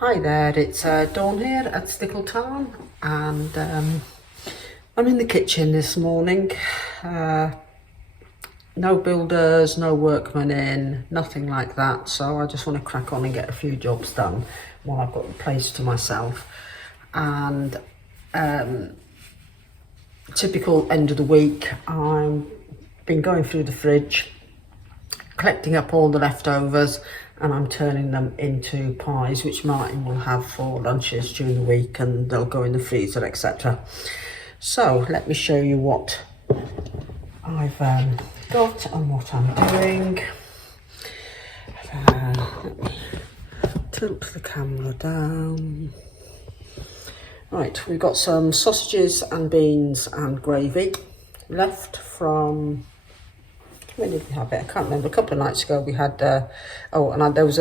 Hi there, it's Dawn here at Stickle Town, and I'm in the kitchen this morning. No builders, no workmen in, nothing like that, so I just want to crack on and get a few jobs done while I've got the place to myself. And typical end of the week, I've been going through the fridge, collecting up all the leftovers, and I'm turning them into pies which Martin will have for lunches during the week, and they'll go in the freezer, etc. So let me show you what I've got and what I'm doing. Let me tilt the camera down. Right, we've got some sausages and beans and gravy left from, when did we have it? I can't remember. A couple of nights ago we had, there was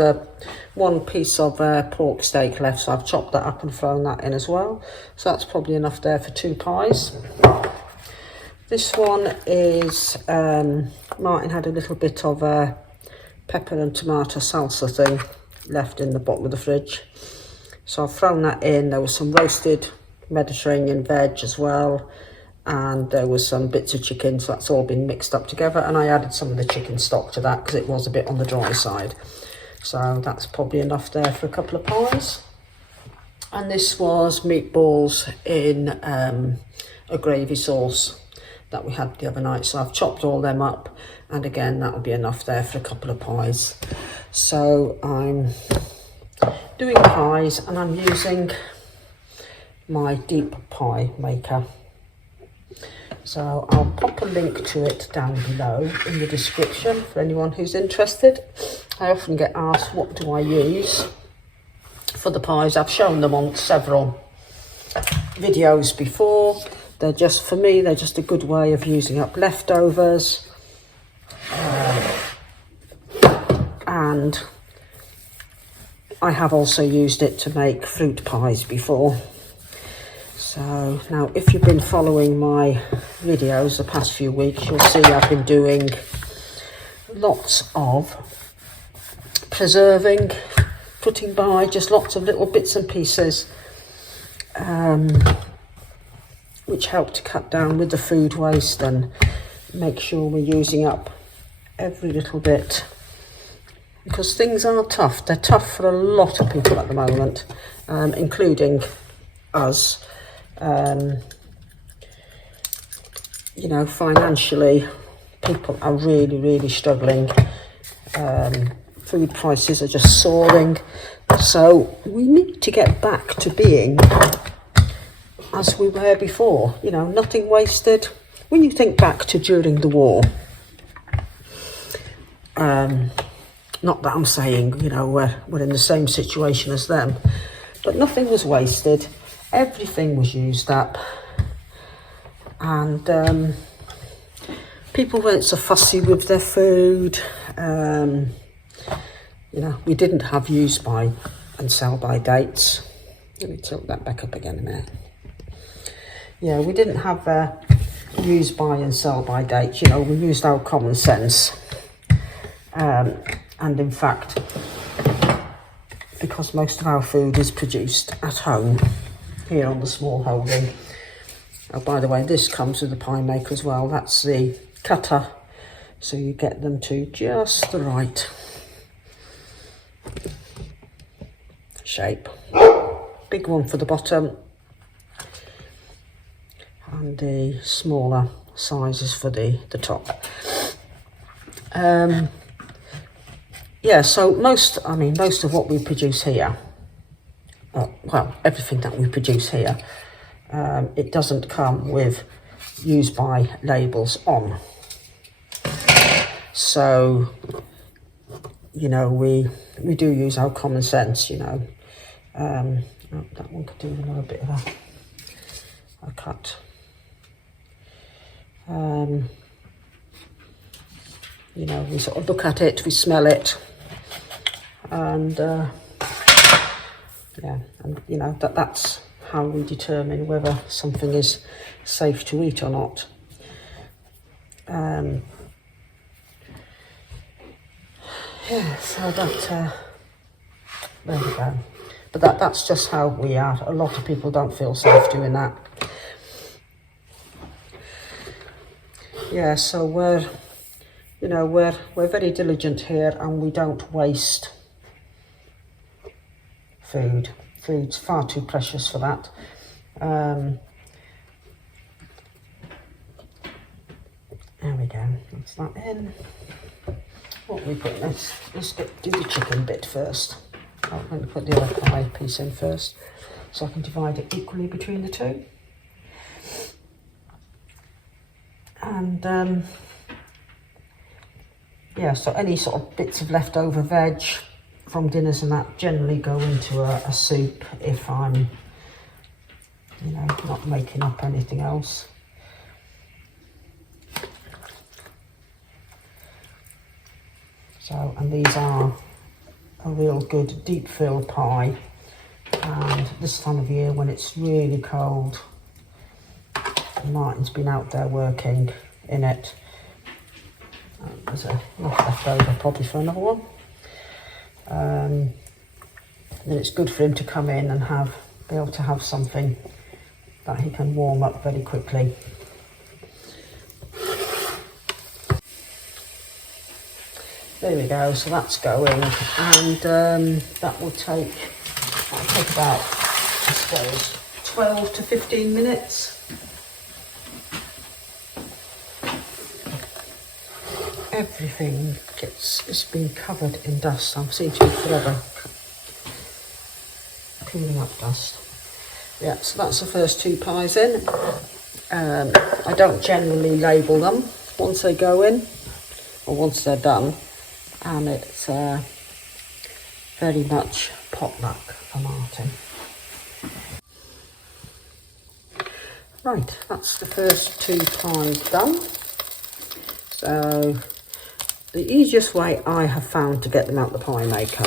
one piece of pork steak left, so I've chopped that up and thrown that in as well. So that's probably enough there for 2 pies. This one is, Martin had a little bit of pepper and tomato salsa thing left in the bottom of the fridge. So I've thrown that in. There was some roasted Mediterranean veg as well, and there was some bits of chicken, so that's all been mixed up together, and I added some of the chicken stock to that because it was a bit on the dry side. So that's probably enough there for a couple of pies. And this was meatballs in a gravy sauce that we had the other night, so I've chopped all them up, and again that'll be enough there for a couple of pies. So I'm doing pies, and I'm using my deep pie maker. So I'll pop a link to it down below in the description for anyone who's interested. I often get asked, what do I use for the pies? I've shown them on several videos before. They're just, for me, they're just a good way of using up leftovers. And I have also used it to make fruit pies before. So now, if you've been following my videos the past few weeks, you'll see I've been doing lots of preserving, putting by just lots of little bits and pieces, which help to cut down with the food waste and make sure we're using up every little bit. Because things are tough. They're tough for a lot of people at the moment, including us. You know, financially, people are really struggling. Food prices are just soaring. So we need to get back to being as we were before. You know, nothing wasted. When you think back to during the war, not that I'm saying, you know, we're in the same situation as them, but nothing was wasted. Everything was used up, and people weren't so fussy with their food. You know, we didn't have use by and sell by dates. Let me tilt that back up again a minute. Yeah, we didn't have use by and sell by dates. You know, we used our common sense. And in fact, because most of our food is produced at home here on the Smallholding. Oh, by the way, this comes with the pie maker as well. That's the cutter, so you get them to just the right shape. Big one for the bottom, and the smaller sizes for the top. Yeah, so most of what we produce here, well, everything that we produce here, it doesn't come with use by labels on. So, you know, we do use our common sense, you know. Oh, that one could do with another bit of a cut. You know, we sort of look at it, we smell it, and yeah, and you know, that's how we determine whether something is safe to eat or not. Yeah, so that there we go. But that's just how we are. A lot of people don't feel safe doing that. Yeah, so we're very diligent here, and we don't waste food. Food's far too precious for that. There we go, that's that in. What we put, let's do the chicken bit first. I'm going to put the other pie piece in first, so I can divide it equally between the two. And yeah, so any sort of bits of leftover veg from dinners and that generally go into a soup if I'm, not making up anything else. So, and these are a real good deep fill pie, and this time of year when it's really cold, Martin's been out there working in it. There's enough left over probably for another one. Then it's good for him to come in and be able to have something that he can warm up very quickly. There we go, so that's going, and that will take about, I suppose, 12 to 15 minutes. Everything it's been covered in dust. I seem to be forever cleaning up dust. Yeah, so that's the first two pies in. I don't generally label them once they go in, or once they're done. And it's very much potluck for Martin. Right, that's the first two pies done. So the easiest way I have found to get them out the pie maker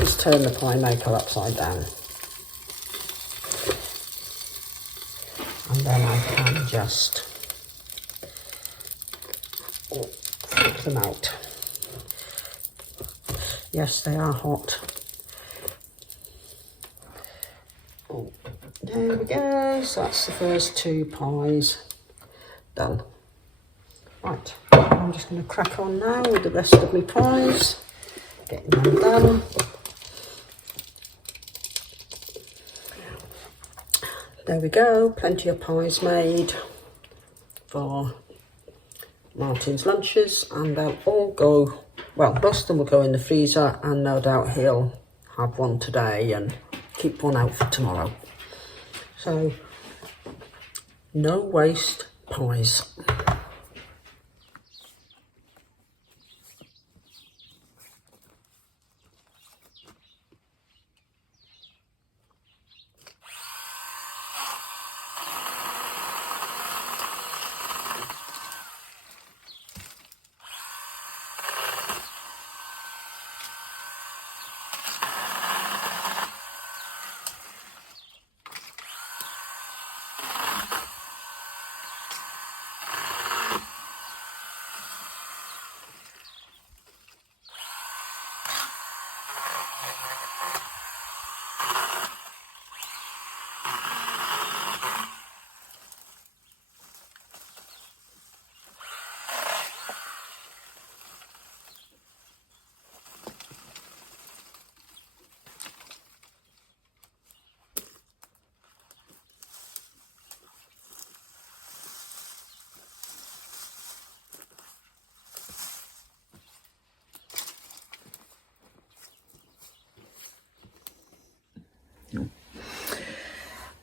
is turn the pie maker upside down. And then I can just flip them out. Yes, they are hot. Oh, there we go. So that's the first two pies done. Right, I'm just going to crack on now with the rest of my pies, getting them done. There we go, plenty of pies made for Martin's lunches, and they'll all go, well, most of them will go in the freezer, and no doubt he'll have one today and keep one out for tomorrow. So, no waste pies.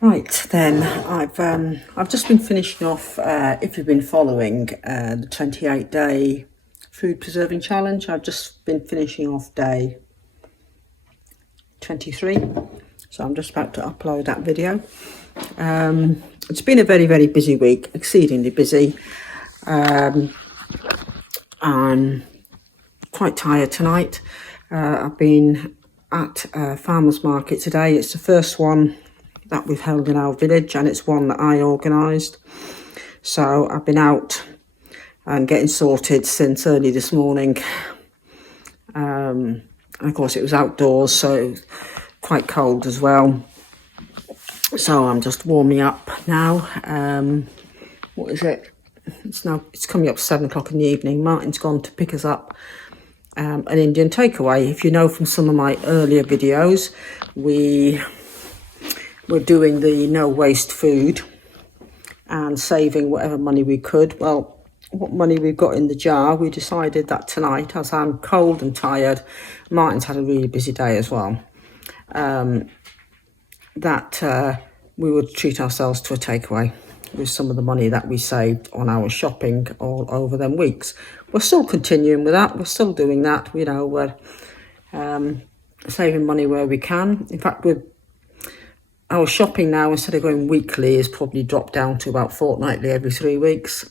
Right then, I've just been finishing off, if you've been following the 28-day food preserving challenge, I've just been finishing off day 23, so I'm just about to upload that video. It's been a very, very busy week, exceedingly busy. I'm quite tired tonight. I've been at a farmer's market today. It's the first one that we've held in our village, and it's one that I organised. So I've been out and getting sorted since early this morning. And And of course it was outdoors, so quite cold as well. So I'm just warming up now. What is it? It's coming up 7 o'clock in the evening. Martin's gone to pick us up an Indian takeaway. If you know from some of my earlier videos, we were doing the no waste food and saving whatever money we could. Well, what money we've got in the jar, we decided that tonight, as I'm cold and tired, Martin's had a really busy day as well, that we would treat ourselves to a takeaway with some of the money that we saved on our shopping all over them weeks. We're still continuing with that. We're still doing that. You know, we're saving money where we can. In fact, with our shopping now, instead of going weekly, is probably dropped down to about fortnightly, every 3 weeks.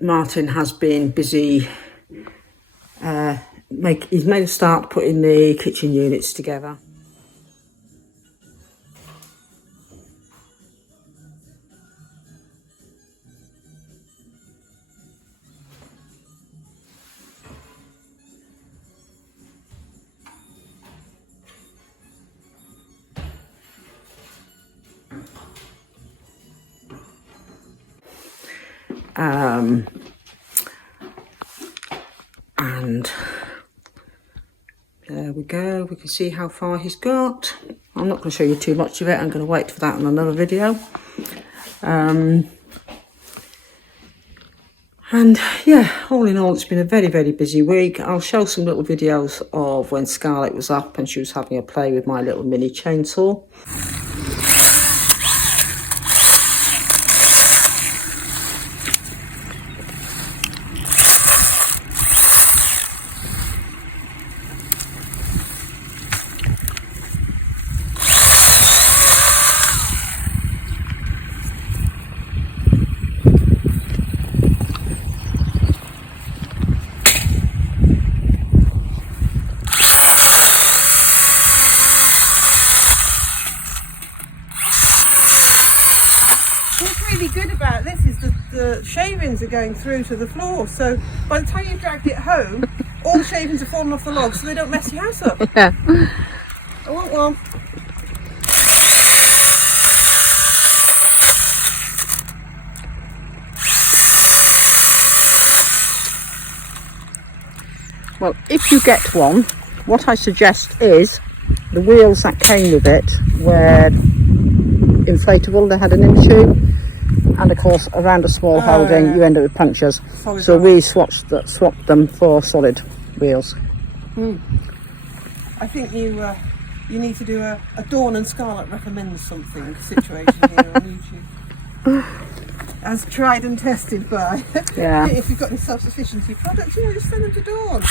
Martin has been busy. He's made a start putting the kitchen units together. And there we go, we can see how far he's got. I'm not going to show you too much of it, I'm going to wait for that in another video. And yeah, all in all, it's been a very, very busy week. I'll show some little videos of when Scarlett was up and she was having a play with my little mini chainsaw. Good about this is that the shavings are going through to the floor, so by the time you've dragged it home, all the shavings have fallen off the log, so they don't mess your house up. Yeah. I want one. Well, if you get one, what I suggest is the wheels that came with it were inflatable, they had an inner tube. And of course, around a small holding, you end up with punctures. So we swapped them for solid wheels. I think you need to do a Dawn and Scarlett recommends something situation here on YouTube. As tried and tested by. Yeah. If you've got any self-sufficiency products, you know, just send them to Dawn.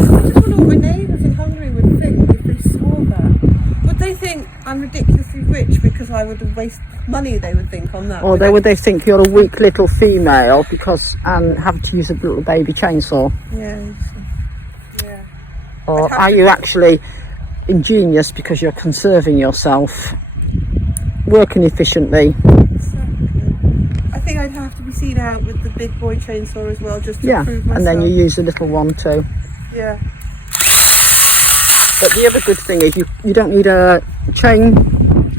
I don't know what my neighbours in Hungary would think if they saw that. Would they think I'm ridiculously rich because I would waste money, they would think, on that? Or would they think you're a weak little female because having to use a little baby chainsaw? Yeah. Yeah. Or are you actually ingenious because you're conserving yourself, working efficiently? I think I'd have to be seen out with the big boy chainsaw as well, just to prove myself. And then you use the little one too. Yeah. But the other good thing is you don't need a chain,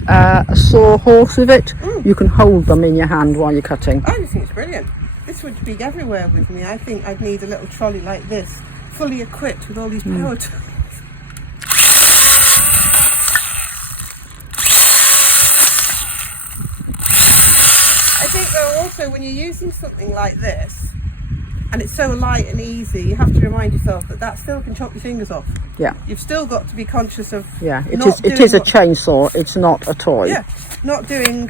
a sawhorse with it. You can hold them in your hand while you're cutting. I think it's brilliant. This would be everywhere with me. I think I'd need a little trolley like this, fully equipped with all these power tools. I think though also when you're using something like this and it's so light and easy, you have to remind yourself that still can chop your fingers off. Yeah. You've still got to be conscious of it is a chainsaw, it's not a toy. Yeah, not doing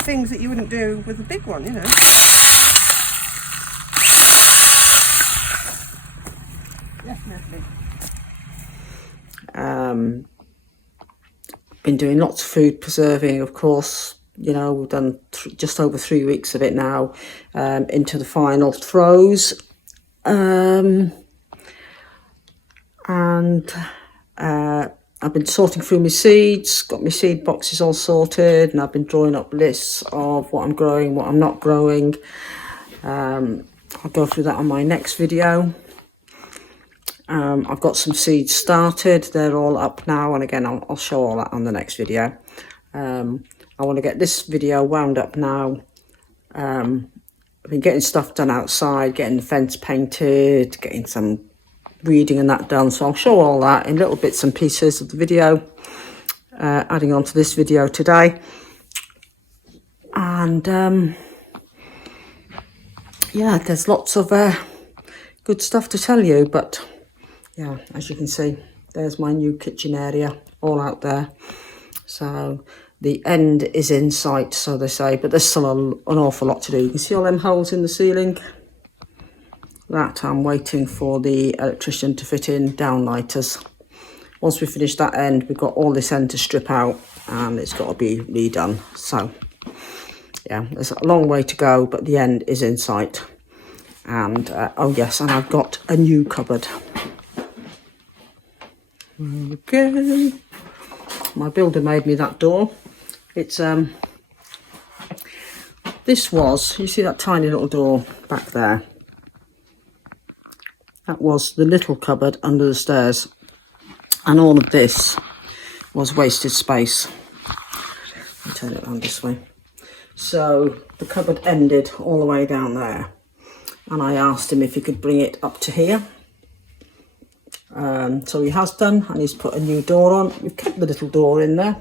things that you wouldn't do with a big one, you know. Definitely. Been doing lots of food preserving, of course. You know, we've done just over 3 weeks of it now, into the final throes. I've been sorting through my seeds, got my seed boxes all sorted, and I've been drawing up lists of what I'm growing, what I'm not growing. I'll go through that on my next video. I've got some seeds started, they're all up now, and again I'll show all that on the next video. I want to get this video wound up now. I've been getting stuff done outside, getting the fence painted, getting some reading and that done, so I'll show all that in little bits and pieces of the video, adding on to this video today. And yeah, there's lots of good stuff to tell you, but yeah, as you can see, there's my new kitchen area all out there. So the end is in sight, so they say, but there's still an awful lot to do. You can see all them holes in the ceiling. That I'm waiting for the electrician to fit in downlighters. Once we finish that end, we've got all this end to strip out, and it's got to be redone. So yeah, there's a long way to go, but the end is in sight. And oh yes, and I've got a new cupboard. Okay, my builder made me that door. It's this was, you see that tiny little door back there, that was the little cupboard under the stairs, and all of this was wasted space. I'll turn it around this way. So the cupboard ended all the way down there, and I asked him if he could bring it up to here. So he has done, and he's put a new door on. We've kept the little door in there.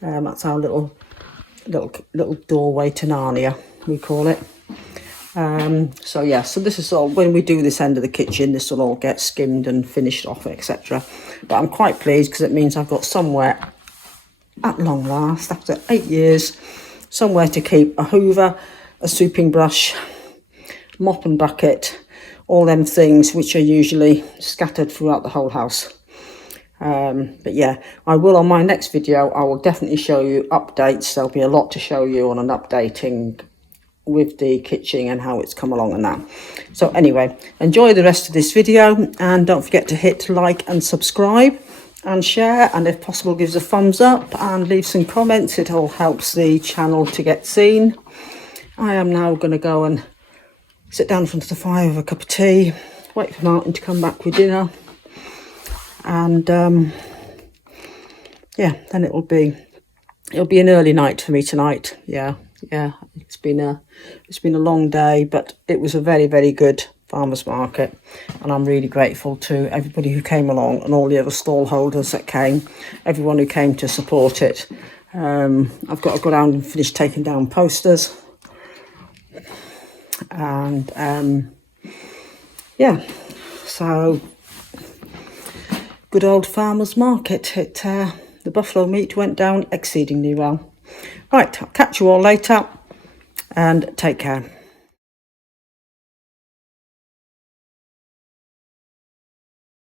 That's our little doorway to Narnia, we call it. So yeah, so this is all, when we do this end of the kitchen, this will all get skimmed and finished off, etc. But I'm quite pleased, because it means I've got somewhere, at long last, after 8 years, somewhere to keep a hoover, a sweeping brush, mop and bucket, all them things which are usually scattered throughout the whole house. But yeah, I will, on my next video, I will definitely show you updates. There'll be a lot to show you on an updating with the kitchen and how it's come along and that. So anyway, enjoy the rest of this video, and don't forget to hit like and subscribe and share, and if possible give us a thumbs up and leave some comments. It all helps the channel to get seen. I am now going to go and sit down in front of the fire with a cup of tea, wait for Martin to come back with dinner, and yeah, then it'll be an early night for me tonight. Yeah, it's been a long day, but it was a very, very good farmers market, and I'm really grateful to everybody who came along, and all the other stall holders that came, everyone who came to support it. I've got to go down and finish taking down posters, and yeah, so good old farmers market. The buffalo meat went down exceedingly well. Right, I'll catch you all later, and take care.